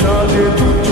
সাজে তুচ্ছ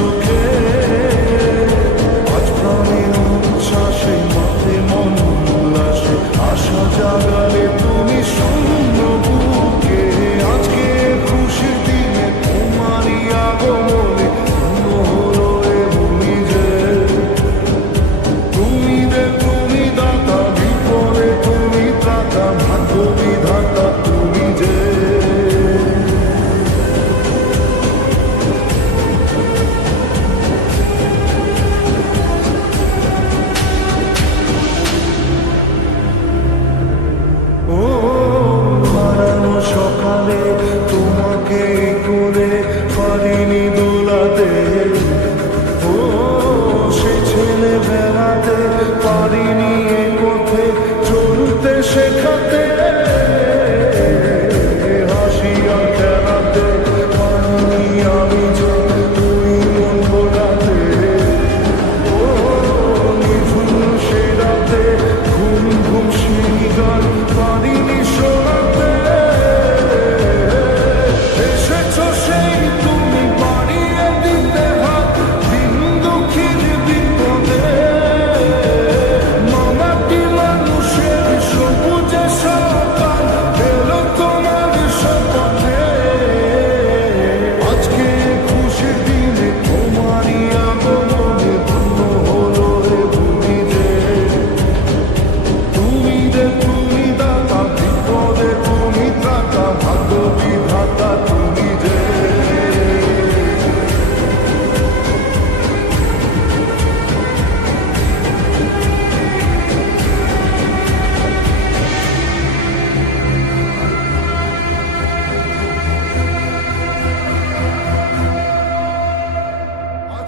Amen.